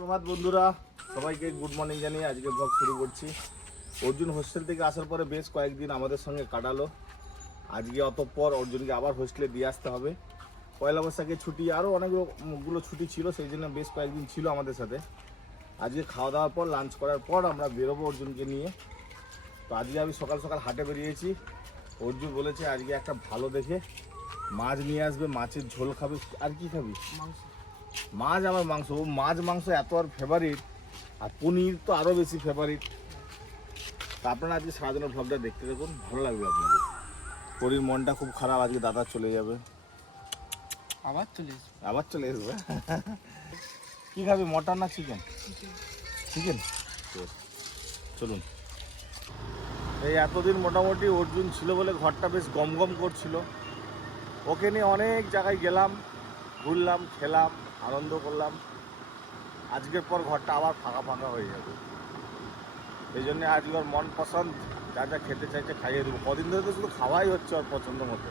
সুপ্রভাত বন্ধুরা, সবাইকে গুড মর্নিং জানিয়ে আজকে ব্লগ শুরু করছি। অর্জুন হোস্টেল থেকে আসার পরে বেশ কয়েকদিন আমাদের সঙ্গে কাটালো। আজকে অতঃপর অর্জুনকে আবার হোস্টেলে দিয়ে আসতে হবে। পয়লা বৈশাখের ছুটি আরও অনেকগুলো ছুটি ছিল, সেই জন্য বেশ কয়েকদিন ছিল আমাদের সাথে। আজকে খাওয়া দাওয়ার পর লাঞ্চ করার পর আমরা বেরোবো অর্জুনকে নিয়ে। তো আজকে আমি সকাল সকাল হাটে বেরিয়েছি। অর্জুন বলেছে আজকে একটা ভালো দেখে মাছ নিয়ে আসবে, মাছের ঝোল খাবে। আর কি খাবি? মাছ আমার মাংস, ও মাংস এত আর ফেভারিট, আর পনির তো আরও বেশি ফেভারিট। তা আপনারা আজকে সারাদিনের ভ্লগটা দেখতে দেখুন, ভালো লাগবে আপনাদের। পরির মনটা খুব খারাপ, আজকে দাদা চলে যাবে। আবার চলে আসবে। কী খাবি, মটন না চিকেন? চিকেন। চলুন। এই এতদিন মোটামুটি অর্জুন ছিল বলে ঘরটা বেশ গম গম করছিল। ওকে নিয়ে অনেক জায়গায় গেলাম, ঘুরলাম, খেলাম, আনন্দ করলাম। আজকের পর ঘরটা আবার ফাঁকা ফাঁকা হয়ে যাবে। এই জন্যে আজকে ওর মন পছন্দ যা যা খেতে চাইছে খাইয়ে দেবো। কদিন ধরে তো শুধু খাওয়াই হচ্ছে ওর পছন্দ মতো।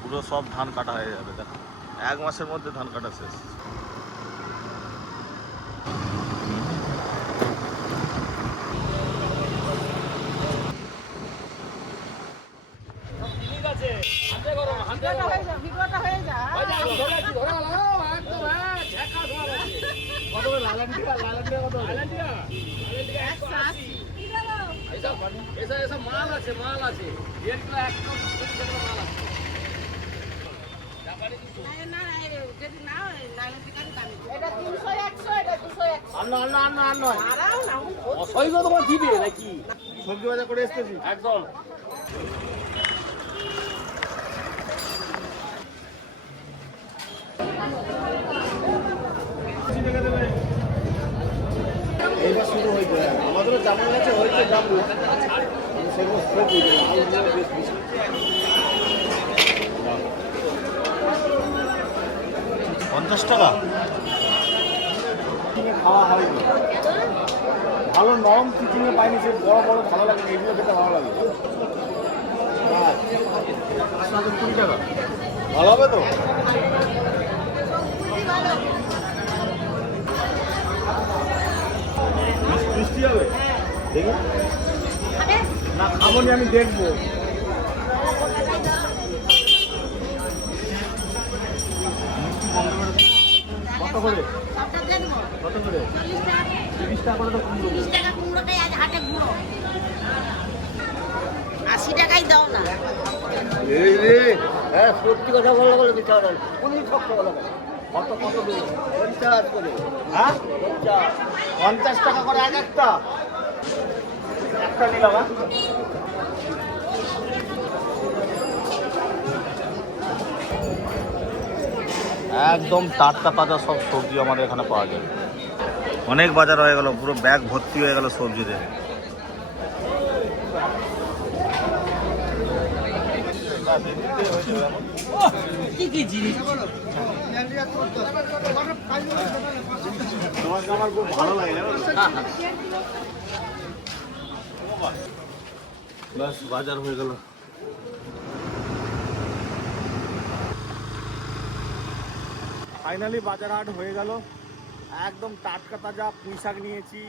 পুরো সব ধান কাটা হয়ে যাবে, দেখো 1 মাসের মধ্যে ধান কাটা শেষ। সবজি বাজার করে এসতেছি একদম। এইবার শুরু হয়েছে, আমাদেরও জানা গেছে হয়েছে যাবো, সেগুলো খুব 50 টাকা খাওয়া হয়নি। ভালো নরম চিচিংয়ে পাইনি, সে বড় বড় ভালো লাগে, এগুলো খেতে ভালো লাগে। 20 টাকা ভালো হবে তো? মিষ্টি হবে দেখি না, খাবো নি, আমি দেখবো। কত করে? কত করে? 30 টাকা করে। তো 30 টাকা কুমড়োটাই আজ হাটে গুঁড়ো, 80 টাকাই দাও না। হ্যাঁ, সত্যি কথা বললে বলে দিতে হবে। কোনদিন ঠক কথা বলে কত কত 50 করে। হ্যাঁ 50 টাকা করে এক একটা। একটা নিলাম। একদম টাটকা তাজা সব সবজি আমাদের এখানে পাওয়া যায়। অনেক বাজার হয়ে গেল, পুরো ব্যাগ ভর্তি হয়ে গেল সবজিতে। কি কি জিনিস আমার খুব ভালো লাগে। বাস বাজার হয়ে গেল। ফাইনালি বাজার হাট হয়ে গেল। একদম টাটকা তাজা পুঁই শাক নিয়েছি,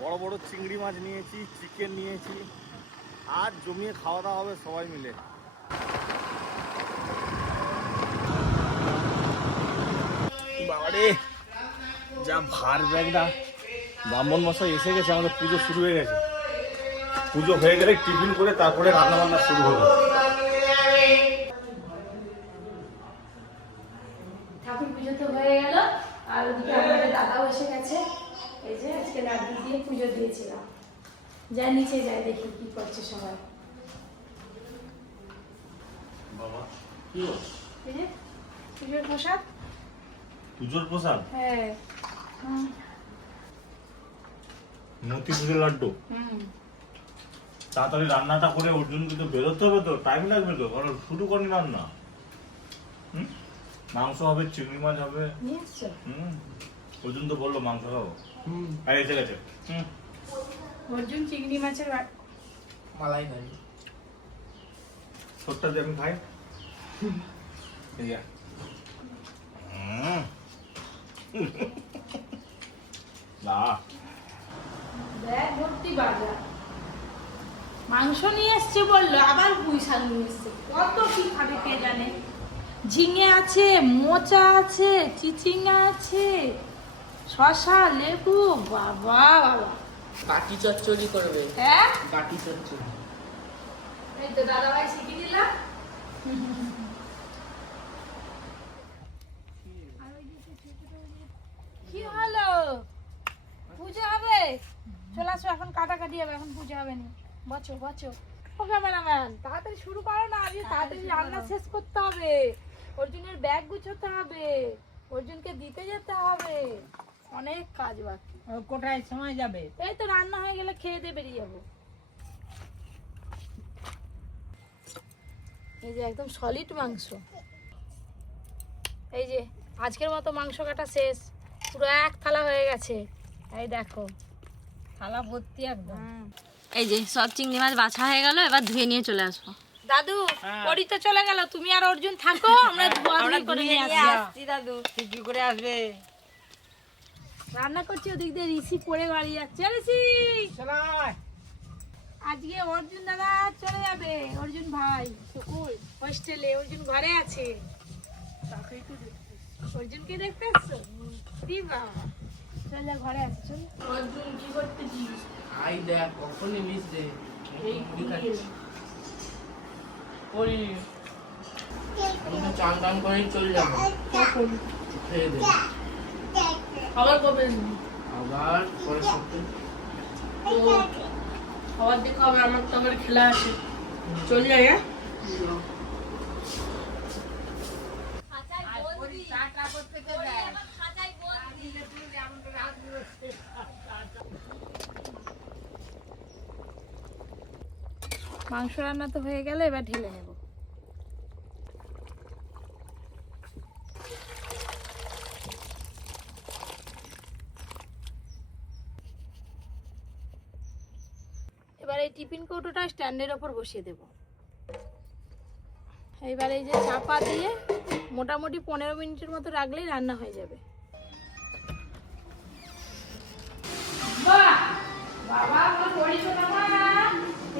বড় বড় চিংড়ি মাছ নিয়েছি, চিকেন নিয়েছি। আর জমিয়ে খাওয়া দাওয়া হবে সবাই মিলে। বাবারে যা ভার ব্যাগটা। ব্রাহ্মণ মশাই এসে গেছে, আমাদের পুজো শুরু হয়ে গেছে। পুজো হয়ে গেলে টিফিন করে তারপরে রান্না বান্না শুরু হবে। ঠাকুর পুজো তো হয়ে গেল, আর ওদিকে আমাদের দাদাও এসে গেছে। এই যে আজকে লাড্ডু দিয়ে পুজো দিয়েছিলাম। যা নিচে যায় দেখি কি করছে সবাই। বাবা কি এই যে পুজোর প্রসাদ। পুজোর প্রসাদ? হ্যাঁ। মতিচুরের লাড্ডু। তাড়াতাড়ি রান্নাটা করে অর্জুনকে তো বেরোতে হবে, তো টাইম লাগবে তো, কারণ শুরু করেনি রান্না। মাংস হবে, চিংড়ি মাছ হবে। অর্জুন তো বললো মাংস খাবো। এসে গেছে। অর্জুন চিংড়ি মাছের মালাই নাই। ছোট্টা দিয়ে আমি খাই। না ব্যাগ ভর্তি বাজার। মাংস নিয়ে এসছে বললো, আবার পুঁই শাক নিয়ে এসছে। কত কি খাবে কে জানে। ঝিঙে আছে, মোচা আছে, চিচিঙ্গা আছে, শসা, লেবু, বাবা বাবা। বাটি চচ্চড়ি করবে। হ্যাঁ, বাটি চচ্চড়ি। এই তো দাদাভাই শিখিয়ে দিলাম। কি হলো? পূজা হবে? চলে আসো, এখন কাটাকাটি হবে, এখন পূজা হবে না। বচো বচো। ও ক্যামেরাম্যান, তাড়াতাড়ি শুরু করো না, আজকে তাড়াতাড়ি রান্না শেষ করতে হবে। অর্জুনের ব্যাগ গুছোতে হবে, অর্জুনকে দিতে যেতে হবে, অনেক কাজ বাকি। কোটায় সময় যাবে? এই তো রান্না হয়ে গেলে খেয়ে দিয়ে বেরিয়ে যাবো। এই যে একদম সলিড মাংস। এই যে আজকের মতো মাংস কাটা শেষ, পুরো এক থালা হয়ে গেছে। এই দেখো থালা ভর্তি একদম। এই যে সব চিংড়ি মাছ বাছা হয়ে গেল, এবার ধুয়ে নিয়ে চলে আসবো। দাদু ওরই তো চলে গেল, তুমি আর অর্জুন থাকো, আমরা ধোয়াধুয়ি করে নিয়ে আসি। দাদু কি করে আসবে? রান্না করছি, ওদিক দিয়ে ঋষি পড়ে বাড়ি যাচ্ছে। ঋষি আজকে অর্জুন দাদা চলে যাবে, অর্জুন ভাই স্কুল হোস্টেলে, অর্জুন ঘরে আছে। অর্জুনকে দেখতে এসছো? দিবা চল যা, ঘরে আছে চল। অর্জুন কি করতেছিস? আই দেখ কখন ইলিশ দে। এই কুড়িয়ে। করি। আমি তো চান টান করেই চলে যাবো। কখন? খেয়ে দে। খাবার কবে? আবার পরে সপ্তাহে। খাবার দিকে হবে, আমার তো আবার খেলা আছে। চল যাই। হ্যাঁ মাংস রান্না তো হয়ে গেল, এবার ঢেলে নেব। এবার এই টিফিন কৌটোটা স্ট্যান্ডের ওপর বসিয়ে দেব। এইবার এই যে চাপা দিয়ে মোটামুটি 15 মিনিটের মতো রাখলেই রান্না হয়ে যাবে। বাহ বাবা, আমার বড়ি ছোট মা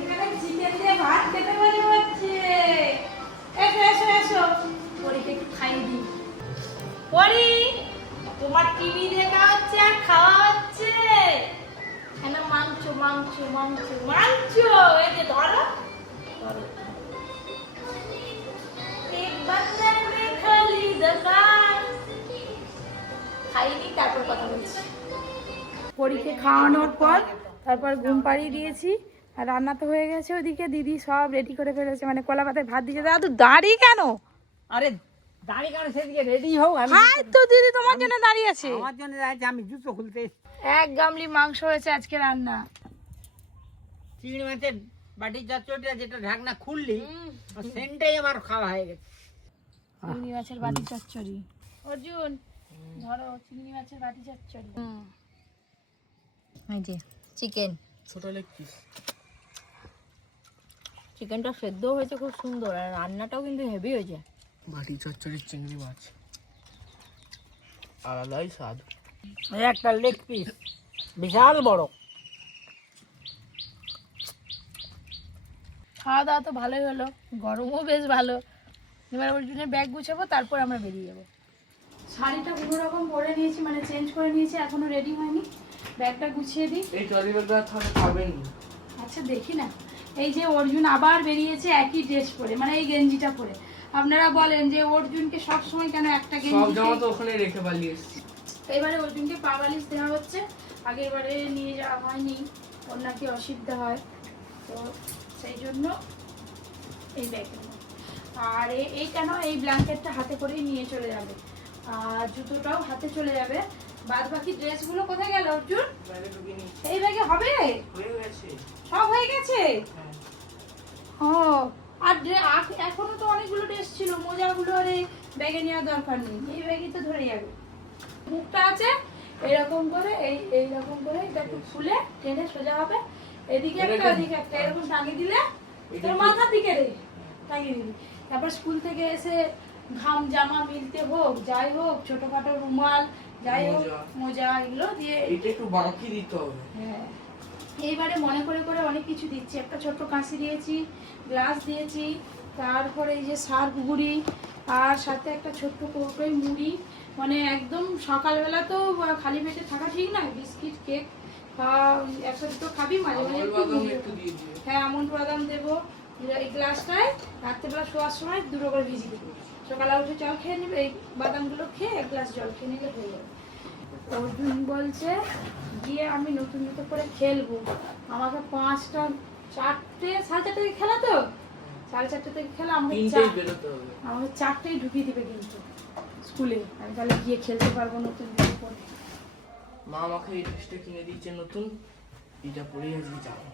এখানে চিকেন দিয়ে ভাত খেতে মনে হচ্ছে। এসো এসো এসো, বড়িকে একটু খাইয়ে দিই। বড়ি, তোমার টিভি দেখা হচ্ছে আর খাওয়া হচ্ছে। কেন মাংস মাংস মাংস মাংস, এই যে ধরো ধরো। এক বাজার মে খালি দোকান। খাইনি, তারপর কথা বলছি। পরীকে খাওয়ানোর পর তারপর ঘুম পাড়িয়ে দিয়েছি, আর রান্না তো হয়ে গেছে। ওদিকে দিদি সব রেডি করে ফেলেছে, মানে কলা পাতায় ভাত দিয়েছে। দাদু দাঁড়িয়ে কেন? আরে দাঁড়িয়ে কেন? সেদিকে রেডি হও। আমি হাই তো দিদি তোমার জন্য দাঁড়িয়ে আছে। আমার জন্য দাঁড়িয়েছি, আমি জুতো খুলতে এসেছি। এক গামলি মাংস হয়েছে আজকে রান্না। চিংড়ি মাছের বাটি চচ্চড়িটা যেটা ঢাকনা খুললি, সেন্টাই আমার খাওয়া হয়ে গেছে। চিংড়ি মাছের বাটি চচ্চড়ি। অর্জুন ধরো চিংড়ি মাছের বাটি চচ্চড়ি। এই যে চিকেন, ছোট লেগ পিস। চিকেনটা সেদ্ধ হয়েছে খুব সুন্দর, আর রান্নাটাও কিন্তু হেভি হয়েছে। বাটি চচ্চড়ির চিংড়ি মাছ আলাদাই স্বাদ। এই একটা লেগ পিস বিশাল বড়। খাওয়া দাওয়া তো ভালোই হলো, গরমও বেশ ভালো। এবার অর্জুনের ব্যাগ গুছাবো, তারপর আমরা বেরিয়ে যাবো। শাড়িটা কোনো রকম পরে নিয়েছি, মানে চেঞ্জ করে নিয়েছি, এখনো রেডি হয়নি। ব্যাগটা গুছিয়ে দিই। এই ট্রলি ব্যাগটা তাহলে খাবেন। আচ্ছা দেখি না। এই যে অর্জুন আবার বেরিয়েছে একই ড্রেস পরে, মানে এই গেঞ্জিটা পরে। আপনারা বলেন যে অর্জুনকে সব সময় কেন একটা সব গেঞ্জি? জামা তো ওখানে রেখে পালিয়ে এসেছি। এবারে অর্জুনকে পা বালিশ দেওয়া হচ্ছে, আগের বারে নিয়ে যাওয়া হয়নি, ওর নাকি অসুবিধা হয়, তো সেই জন্য এই ব্যাগের মধ্যে। আর এই কেন এই ব্ল্যাঙ্কেটটা হাতে করেই নিয়ে চলে যাবে, আর জুতোটাও হাতে চলে যাবে। বাদ বাকি ড্রেসগুলো কোথায় গেল অর্জুন? এই ব্যাগে হবে? হয়ে গেছে সব হয়ে গেছে? হ্যাঁ। ও, আর এখনো তো অনেকগুলো ড্রেস ছিল, মোজাগুলো আর এই ব্যাগে নেওয়ার দরকার নেই, এই ব্যাগই তো ধরে যাবে। মুখটা আছে এরকম করে, এইরকম করে এটা একটু খুলে টেনে সোজা হবে, এদিকে একটা ওদিকে একটা, এরকম টাঙিয়ে দিলে তোর মাথার দিকে রে টাঙিয়ে দিবি। তারপর স্কুল থেকে এসে ঘাম জামা মিলতে হোক, যাই হোক, ছোটখাটো রুমাল যাই হোক মোজা। মোজা এগুলো দিয়ে এটা একটু বাকি দিতে হবে। হ্যাঁ এইবারে মনে করে করে অনেক কিছু দিচ্ছি। একটা ছোট্ট কাঁচি দিয়েছি, গ্লাস দিয়েছি, তারপরে এই যে সার্ফ গুঁড়ি, আর সাথে একটা ছোট্ট কৌটোয় মুড়ি। মানে একদম সকালবেলা তো খালি পেটে থাকা ঠিক না, বিস্কিট কেক খাওয়া একসাথে তো খাবি, মাঝে মাঝে আমল একটু বাদাম মুড়ি একটু দেবো। দিয়ে দিও। হ্যাঁ আমন্ড বাদাম দেবো এই গ্লাসটায়। রাত্রেবেলা শোয়ার সময় দুটো করে ভিজিয়ে দেবো, সকালে উঠে জল খেয়ে নেবে, এই বাদামগুলো খেয়ে এক গ্লাস জল খেয়ে নিলে হয়ে যাবে। অর্জুন বলছে গিয়ে আমি নতুন নতুন করে খেলবো, আমাকে 5টা 4টে 4:30 থেকে খেলা তো, 4:30 থেকে খেলা, আমাকে তিনটেই বেরোতে হবে। আমাকে 4টেই ঢুকিয়ে দিবে কিন্তু স্কুলে। আমি তাহলে গিয়ে খেলতে পারবো নতুন কিছু পরে। মা আমাকে এই ড্রেসটা কিনে দিচ্ছে নতুন, এটা পরেই আজকে যাবো।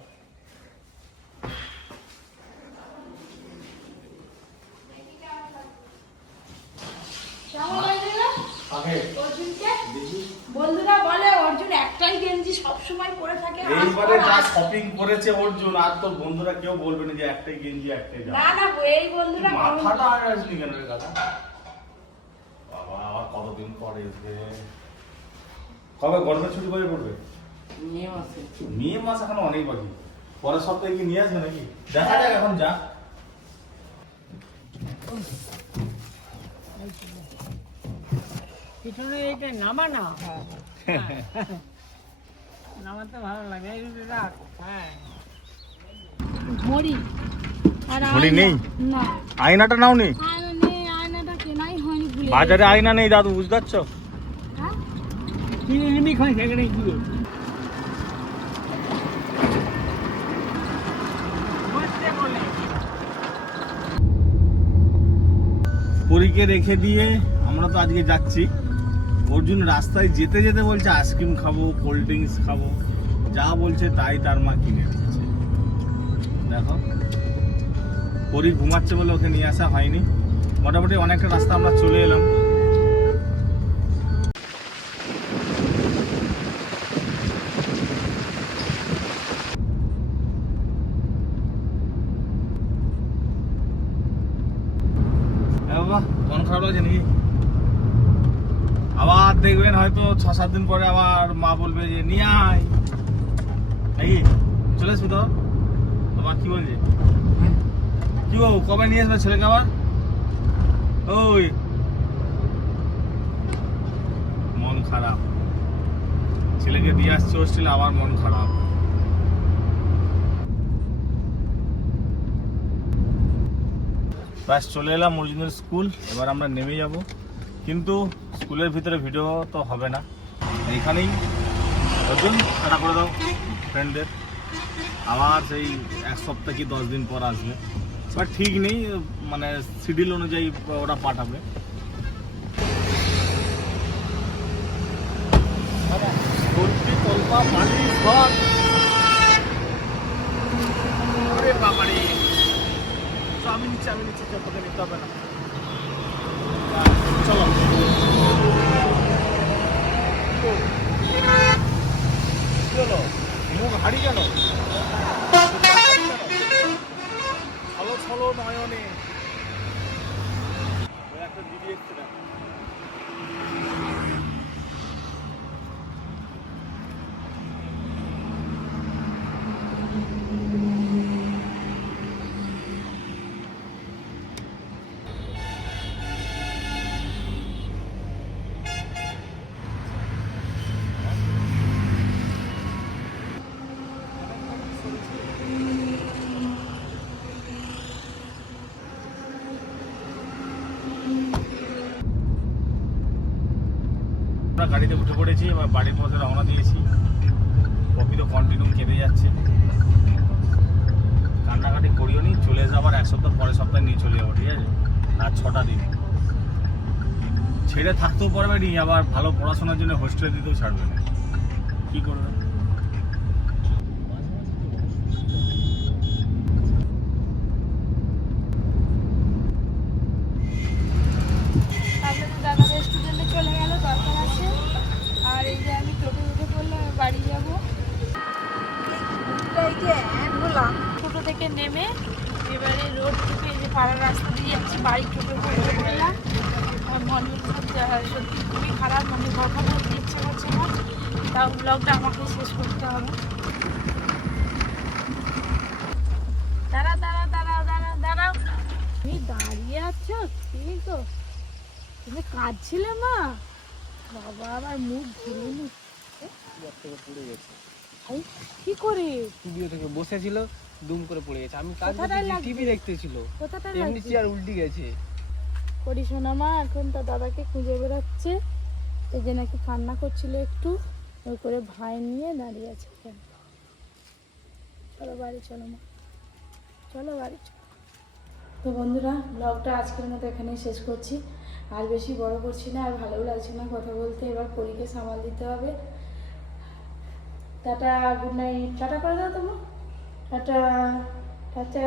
কেমন লাগছে না আগে অর্জুনকে? দেখি বন্ধুরা বলে অর্জুন একটাই গেঞ্জি সবসময় পরে থাকে, এইবারে যা শপিং করেছে অর্জুন, আর তোর বন্ধুরা কেউ বলবে না যে একটাই গেঞ্জি একটাই জামা। না না এই বন্ধুরা মাথাটা আর আসলি কেন রে দাদা? বাবা আবার কতদিন পরে এসবে। কবে গরমের ছুটি কবে পড়বে? নিয়ে আসে। মে মাস এখন অনেক বাকি, পরের সপ্তাহে কি নিয়ে আসবে নাকি? দেখা যাক, এখন যা। পিছনে এইটা নামা না, নামাতে ভালো লাগে, এই রাখ। হ্যাঁ ঘড়ি আর ঘড়ি নেই? না আয়নাটা নাও নি? আয়না নেই, আয়নাটা কেনাই হয়নি, ভুলে বাজারে আয়না নেই দাদু, বুঝতে পারছো? হ্যাঁ? কিনে নিবি খাই সেখানে গিয়ে। পরীকে রেখে দিয়ে আমরা তো আজকে যাচ্ছি। অর্জুন রাস্তায় যেতে যেতে বলছে আইসক্রিম খাবো, কোল্ড ড্রিঙ্কস খাবো, যা বলছে তাই তার মা কিনে দিচ্ছে। দেখো পরী ঘুমাচ্ছে বলে ওকে নিয়ে আসা হয়নি। মোটামুটি অনেকটা রাস্তা আমরা চলে এলাম। বাবা মন খারাপ লাগছে নাকি? আবার দেখবেন হয়তো 6-7 দিন পরে আবার মা বলবে যে নিয়ে আয় নাকি, চলে আসবি তো? তোমার কি বলছে? কি বউ কবে নিয়ে আসবে ছেলেকে আবার? ওই মন খারাপ, ছেলেকে দিয়ে আসছে হোস্টেলে, আবার মন খারাপ। ব্যাস চলে এলাম অর্জুনের স্কুল। এবার আমরা নেমে যাব, কিন্তু স্কুলের ভিতরে ভিডিও তো হবে না, এইখানেই। অর্জুন টাটা করে দাও ফ্রেন্ডদের। আবার সেই 1 সপ্তাহ কি 10 দিন পর আসবে, বাট ঠিক নেই, মানে শিডিউল অনুযায়ী ওরা পাঠাবে। আমি নিচ্ছি তোকে নিতে হবে না। চলো চলো, মুখ হারি কেন? ছলো ছলো নয়নে একটা দিদি এসছে না। আমরা গাড়িতে উঠে পড়েছি, এবার বাড়ির পথে রওনা দিয়েছি। কপি তো কন্টিনিউ কেঁদে যাচ্ছে, কান্নাকাটি করিও নি, চলে যাবার 1 সপ্তাহ পরের সপ্তাহে নিয়ে চলে যাবো, ঠিক আছে? আর 6টা দিন ছেড়ে থাকতেও পারবে নি, আবার ভালো পড়াশোনার জন্য হোস্টেলে দিতেও ছাড়বে না, কি করবে? দাদা রেস্টুরেন্টে চলে গেল, দরকার আছে। আর এই যে আমি টোটো উঠে পড়লাম, বাড়ি যাবো। টোটো থেকে নেমে এবার এবারে রোড থেকে এই যে পাড়ার রাস্তা দিয়ে যাচ্ছি, বাড়ি টোটো করে গেলাম। আর মনের মধ্যে সত্যি খুবই খারাপ, মানে কথা বলতে ইচ্ছে করছে না, তাও ব্লগটা আমাকে শেষ করতে হবে। দাঁড়াও দাঁড়াও দাঁড়াও দাঁড়াও দাঁড়াও, তুমি দাঁড়িয়ে আছো? কি গো, তুমি কাঁদছিলে মা? বাবা আমার মুখ ঘুরে নি। পড়ে গেছে ভাই কি করে? স্টুডিও থেকে বসেছিল, দুম করে পড়ে গেছে। আমি কাজ কোথাটায় করতেছি, লাগছে? টিভি দেখতেছিল, কোথাটা এমনি লাগছে? চেয়ার উল্টে গেছে। করি শোনা মা এখন তার দাদাকে খুঁজে বেড়াচ্ছে, এই যে নাকি কান্না করছিল একটু, ওই করে ভাই নিয়ে দাঁড়িয়ে আছে। কেন চলো বাড়ি, চলো মা, চলো বাড়ি চলো। তো বন্ধুরা, ব্লগটা আজকের মতো এখানেই শেষ করছি, আর বেশি বড় করছি না, আর ভালোও লাগছে না কথা বলতে। এবার পরীকে সামাল দিতে হবে। টাটা, গুড নাইট, টাটা করে দাও তোমার, টাটা টাটা।